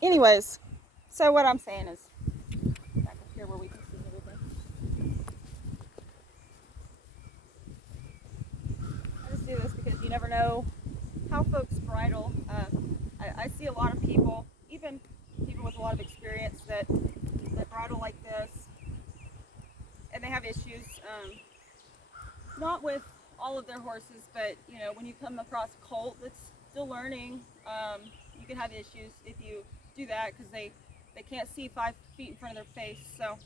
Anyways, so what I'm saying is, back up here where we can see everything. I just do this because you never know how folks bridle. I see a lot of people, even people with a lot of experience, that bridle like this, and they have issues. Not with all of their horses, but you know, when you come across a colt that's still learning, you can have issues if you do that because they can't see 5 feet in front of their face. So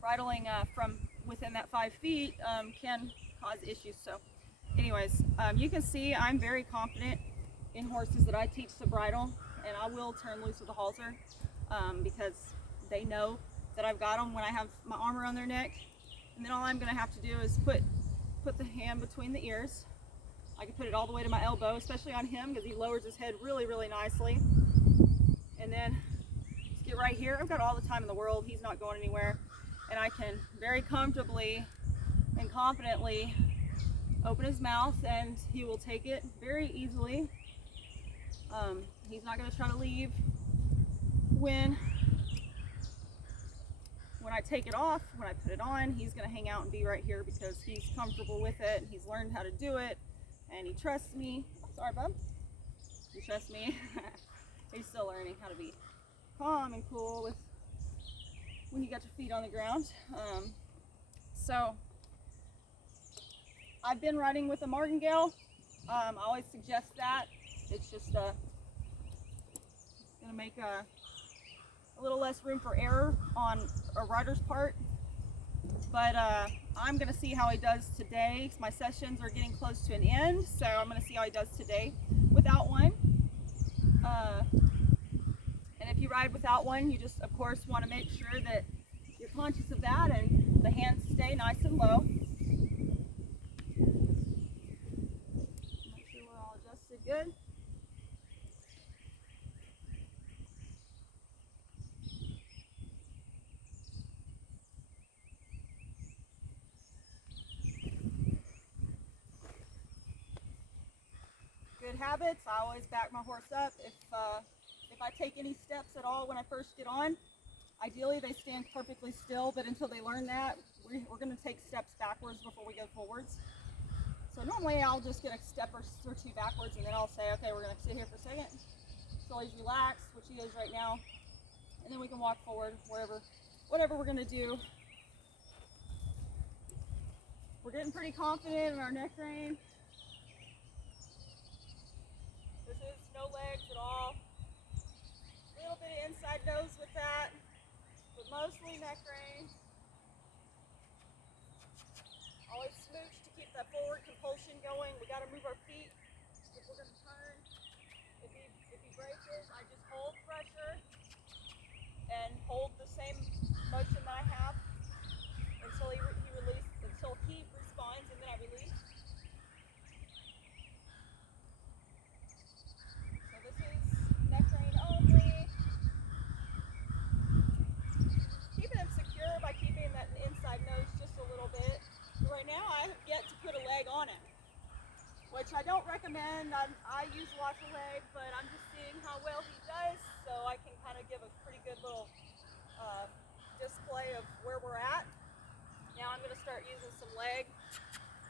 bridling from within that 5 feet can cause issues. So anyways, you can see I'm very confident in horses that I teach to bridle, and I will turn loose with a halter because they know that I've got them when I have my arm around their neck. And then all I'm going to have to do is put the hand between the ears. I can put it all the way to my elbow, especially on him because he lowers his head really, really nicely. And then just get right here. I've got all the time in the world. He's not going anywhere. And I can very comfortably and confidently open his mouth, and he will take it very easily. He's not going to try to leave. When I take it off, when I put it on, he's going to hang out and be right here because he's comfortable with it, and he's learned how to do it, and he trusts me. Sorry, bub. He trusts me. He's still learning how to be calm and cool with when you got your feet on the ground. So I've been riding with a martingale. I always suggest that. It's just going to make a little less room for error on a rider's part. But I'm going to see how he does today. My sessions are getting close to an end, so I'm going to see how he does today without one. And if you ride without one, you just, of course, want to make sure that you're conscious of that and the hands stay nice and low. Make sure we're all adjusted good. Good habits. I always back my horse up. If I take any steps at all when I first get on, ideally they stand perfectly still, but until they learn that, we're going to take steps backwards before we go forwards. So normally I'll just get a step or two backwards, and then I'll say, okay, we're going to sit here for a second until he's relaxed, which he is right now, and then we can walk forward whatever we're going to do. We're getting pretty confident in our neck rein. This is no legs at all. A little bit of inside nose with that, but mostly neck rein. Always smooch to keep that forward compulsion going. We got to move our feet if we're going to turn. If he breaks it, I just hold pressure and hold the same motion that I have until he responds, and then I release. So this is neck rein only. Keeping him secure by keeping that inside nose just a little bit. Right now I have yet to put a leg on him, which I don't recommend. I use lots of leg, but I'm just seeing how well he does, so I can kind of give a pretty good little display of where we're at. Now I'm going to start using some leg,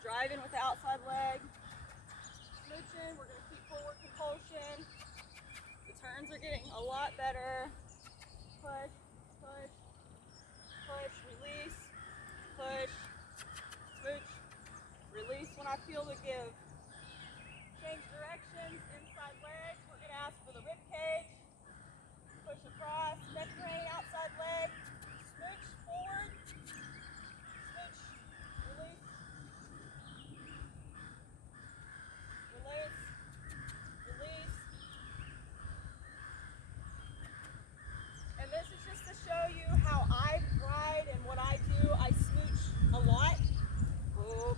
driving with the outside leg, smooching. We're going to keep forward compulsion. The turns are getting a lot better. Push, push, push, release, push, smooch, release when I feel the give. Change directions, inside leg. We're going to ask for the rib cage. Push across, neck rein, outside leg. Smooch forward. Smooch, release. Release, release. And this is just to show you how I ride and what I do. I smooch a lot. Whoa.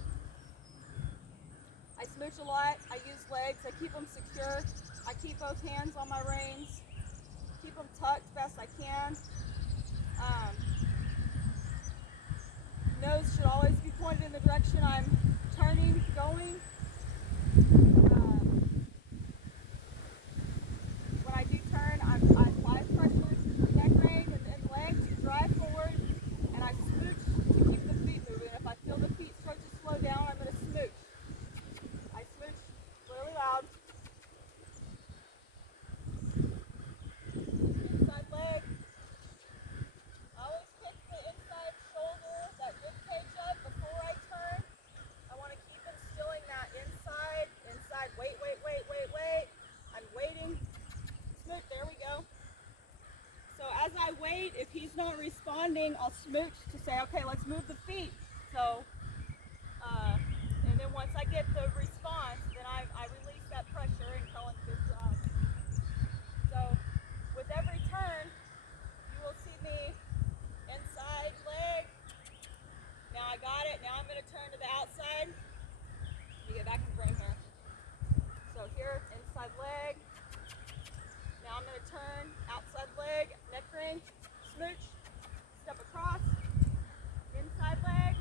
I smooch a lot. I use legs. I keep them secure. I keep both hands on my reins. Keep them tucked best I can. Nose should always be pointed in the direction I'm turning, going. When I do turn, smooch. There we go. So as I wait, if he's not responding, I'll smooch to say, okay, let's move the feet. So, and then once I get the response, then I release that pressure and tell him good job. So with every turn, you will see me inside leg. Now I got it. Now I'm going to turn to the outside. Let me get back in frame here. So here, inside leg. Now I'm going to turn, outside leg, neck ring, smooch, step across, inside leg.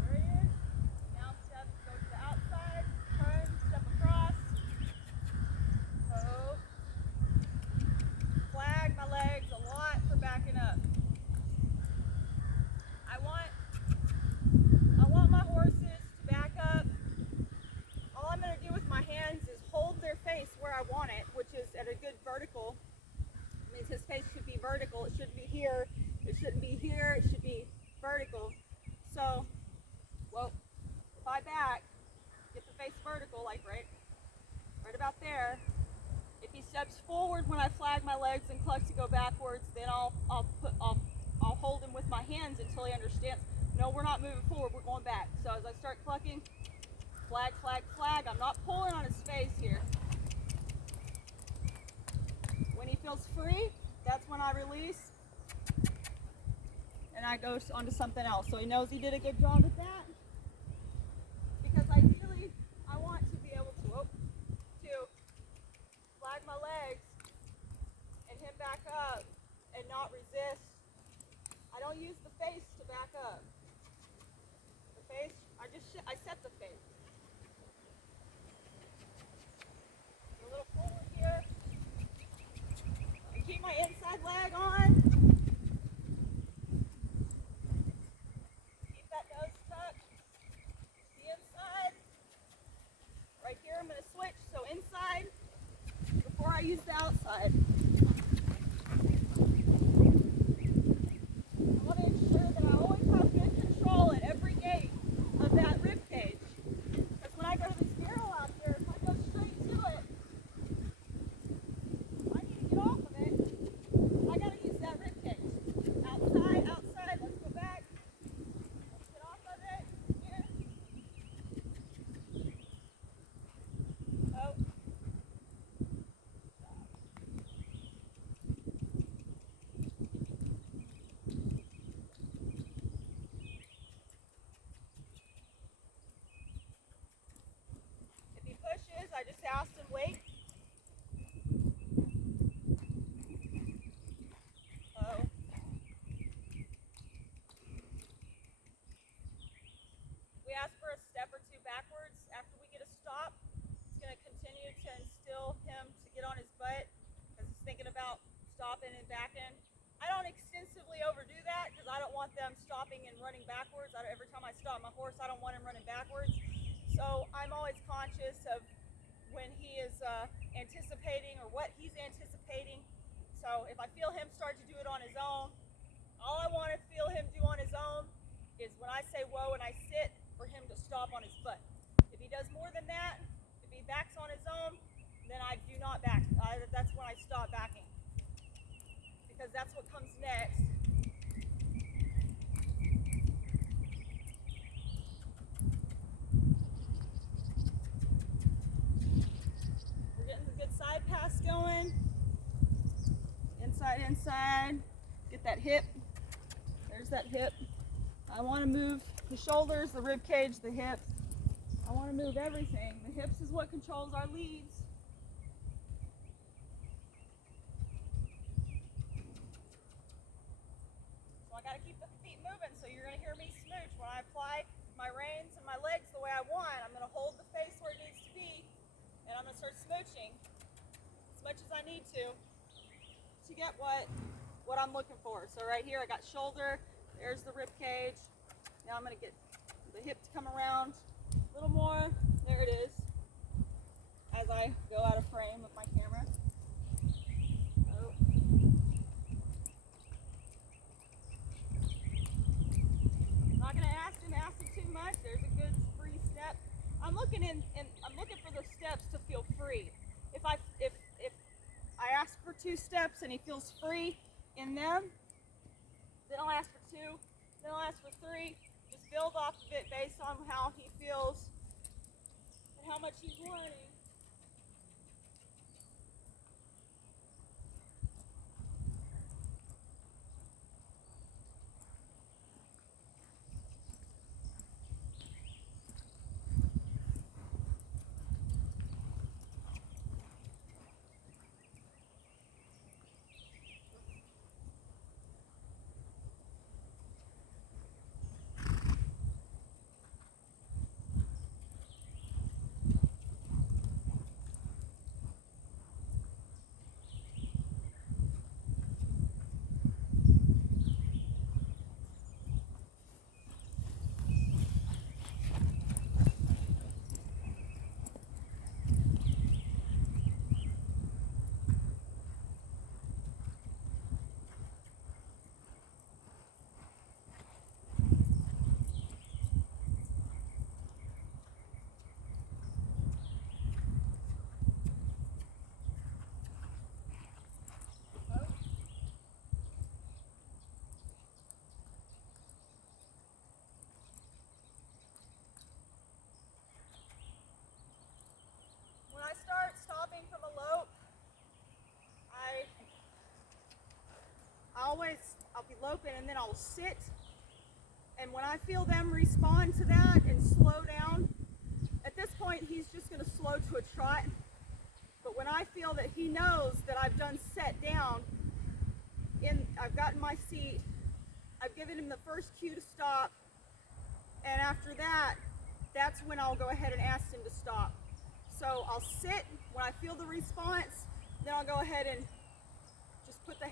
There he is. Now step, go to the outside, turn, step across. Oh. Flag my legs a lot for backing up. I want my horses to back up. All I'm going to do with my hands is hold their face where I want it, which is at a good vertical. It means his face should be vertical. It shouldn't be here. It shouldn't be here. It should be vertical. So, well, if I back, get the face vertical, like right about there. If he steps forward when I flag my legs and cluck to go backwards, then I'll hold him with my hands until he understands. No, we're not moving forward. We're going back. So as I start clucking, flag, flag, flag. I'm not pulling on his face here. When he feels free, that's when I release and I go on to something else. So he knows he did a good job with that. Because ideally, I want to be able to flag my legs and him back up and not resist. I don't use the face to back up. The face, I set the face. A little forward here. I keep my inside leg on. Keep that nose tucked. The inside. Right here I'm going to switch. So inside before I use the outside. I want to ensure that I always have good control at every gate of that rib cage. Because when I go to this barrel out here, if I go straight to it, I need to get off of it. I got to use that rib cage. Outside, outside, let's go back. Let's get off of it. Here. Oh. I just asked him wait. Oh. We ask for a step or two backwards after we get a stop. It's going to continue to instill him to get on his butt because he's thinking about stopping and backing. I don't extensively overdo that because I don't want them stopping and running backwards. Every time I stop my horse, I don't want him running backwards. So I'm always conscious of when he is anticipating or what he's anticipating. So if I feel him start to do it on his own, all I want to feel him do on his own is when I say whoa and I sit, for him to stop on his butt. If he does more than that, if he backs on his own, then I do not back. That's when I stop backing. Because that's what comes next. Side pass going, inside, get that hip, there's that hip. I want to move the shoulders, the rib cage, the hips. I want to move everything. The hips is what controls our leads. So I got to keep the feet moving, so you're going to hear me smooch. When I apply my reins and my legs the way I want, I'm going to hold the face where it needs to be, and I'm going to start smooching much as I need to get what I'm looking for. So right here I got shoulder, there's the rib cage. Now I'm going to get the hip to come around a little more. There it is. As I go out of frame with my camera. Oh. I'm not going to ask him too much. There's a good free step. I'm looking for the steps to feel free. If 2 steps and he feels free in them, then I'll ask for 2, then I'll ask for 3. Just build off of it based on how he feels and how much he's wanting. From a lope, I'll be loping and then I'll sit, and when I feel them respond to that and slow down, at this point he's just going to slow to a trot. But when I feel that he knows that I've done set down, I've gotten my seat, I've given him the first cue to stop, and after that, that's when I'll go ahead and ask him to stop. So I'll sit when I feel the response, then I'll go ahead and just put the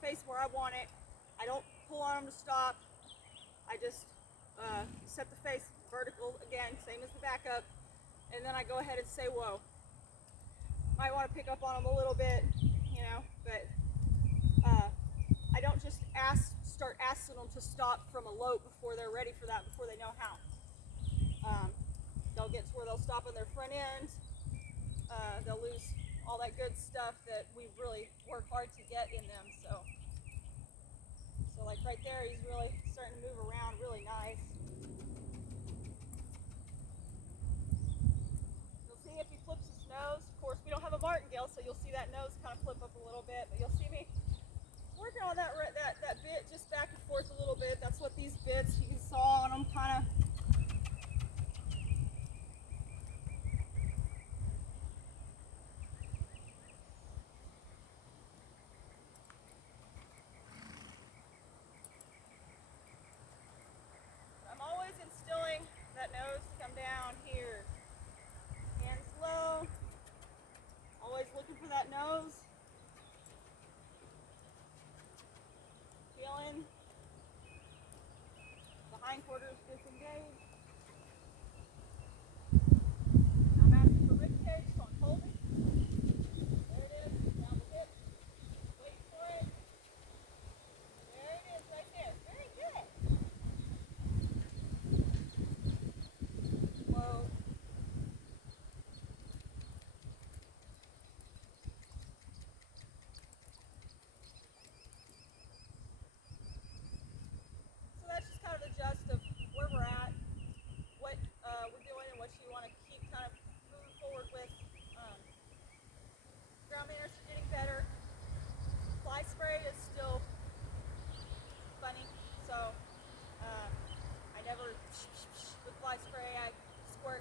face where I want it. I don't pull on him to stop. I just set the face vertical again, same as the backup, and then I go ahead and say whoa. Might want to pick up on him a little bit, you know, but I don't just start asking them to stop from a lope before they're ready for that, before they know how. They'll get to where they'll stop on their front end. They'll lose all that good stuff that we really work hard to get in them. So like right there, he's really starting to move around really nice. You'll see if he flips his nose. Of course, we don't have a martingale, so you'll see that nose kind of flip up a little bit, but you'll see me working on that bit just back and forth a little bit. That's what these bits, you can saw on them kind of. Nose, feeling the hindquarters disengaged. I'm asking for rib cage, so I'm holding. There it is, down the hip. Wait for it. There it is, right there. Very good. Whoa.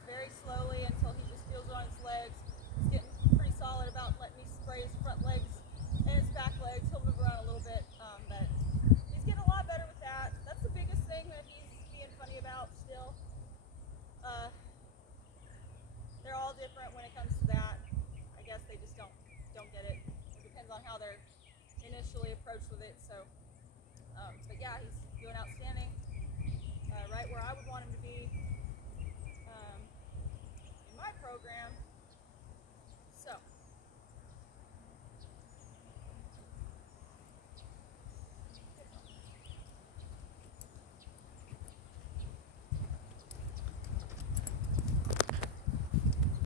Very slowly until he just feels it on his legs. He's getting pretty solid about letting me spray his front legs and his back legs. He'll move around a little bit, but he's getting a lot better with that. That's the biggest thing that he's being funny about still. They're all different when it comes to that. I guess they just don't get it. It depends on how they're initially approached with it. So